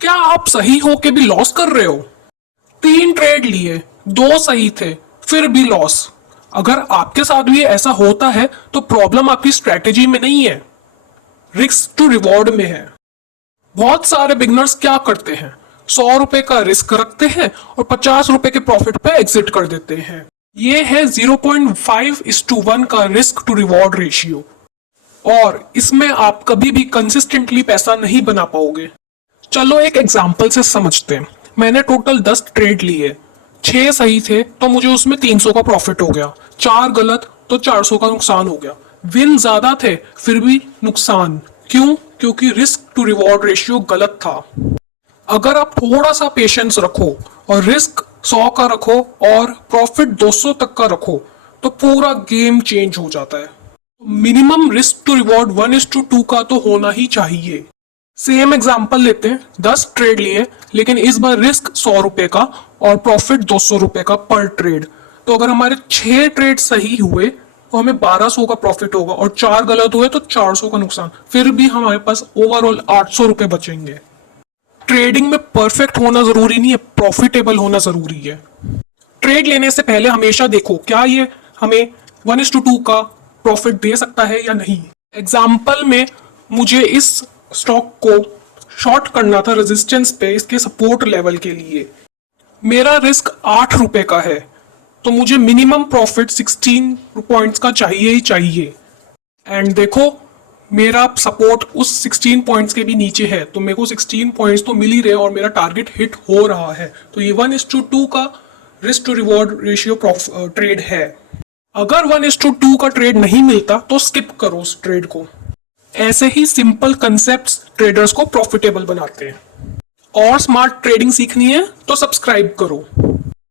क्या आप सही हो के भी लॉस कर रहे हो? 3 ट्रेड लिए, 2 सही थे, फिर भी लॉस। अगर आपके साथ भी ऐसा होता है तो प्रॉब्लम आपकी स्ट्रेटेजी में नहीं है, रिस्क टू रिवॉर्ड में है। बहुत सारे बिगनर्स क्या करते हैं, 100 रुपए का रिस्क रखते हैं और 50 रुपए के प्रॉफिट पे एग्जिट कर देते हैं। ये है 0.5:1 का रिस्क टू रिवॉर्ड रेशियो, और इसमें आप कभी भी कंसिस्टेंटली पैसा नहीं बना पाओगे। चलो एक एग्जाम्पल से समझते हैं। मैंने टोटल 10 ट्रेड लिए, 6 सही थे तो मुझे उसमें 300 का प्रॉफिट हो गया, 4 गलत तो 400 का नुकसान हो गया। विन ज्यादा थे फिर भी नुकसान, क्यों? क्योंकि रिस्क टू रिवॉर्ड रेशियो गलत था। अगर आप थोड़ा सा पेशेंस रखो और रिस्क 100 का रखो और प्रॉफिट 200 तक का रखो तो पूरा गेम चेंज हो जाता है। मिनिमम रिस्क टू रिवॉर्ड 1:2 का तो होना ही चाहिए। सेम एग्जांपल लेते हैं, 10 ट्रेड लिए लेकिन इस बार रिस्क 100 रुपए का और प्रॉफिट 200 रुपए का पर ट्रेड। तो अगर हमारे 6 ट्रेड सही हुए तो हमें 1200 का प्रॉफिट होगा और 4 गलत हुए तो 400 का नुकसान, फिर भी हमारे पास ओवरऑल 800 रुपए बचेंगे। ट्रेडिंग में परफेक्ट होना जरूरी नहीं है, प्रॉफिटेबल होना जरूरी है। ट्रेड लेने से पहले हमेशा देखो क्या ये हमें 1:2 का प्रॉफिट दे सकता है या नहीं। एग्जाम्पल में मुझे इस स्टॉक को शॉर्ट करना था रेजिस्टेंस पे, इसके सपोर्ट लेवल के लिए। मेरा रिस्क 8 रुपए का है तो मुझे मिनिमम प्रॉफिट 16 पॉइंट्स का चाहिए ही चाहिए। एंड देखो मेरा सपोर्ट उस 16 पॉइंट्स के भी नीचे है, तो मेरे को 16 पॉइंट्स तो मिल ही रहे और मेरा टारगेट हिट हो रहा है। तो ये 1:2 का risk to reward ratio trade है। अगर 1:2 का ट्रेड नहीं मिलता तो स्किप करो उस ट्रेड को। ऐसे ही सिंपल कंसेप्ट्स ट्रेडर्स को प्रॉफिटेबल बनाते हैं। और स्मार्ट ट्रेडिंग सीखनी है तो सब्सक्राइब करो।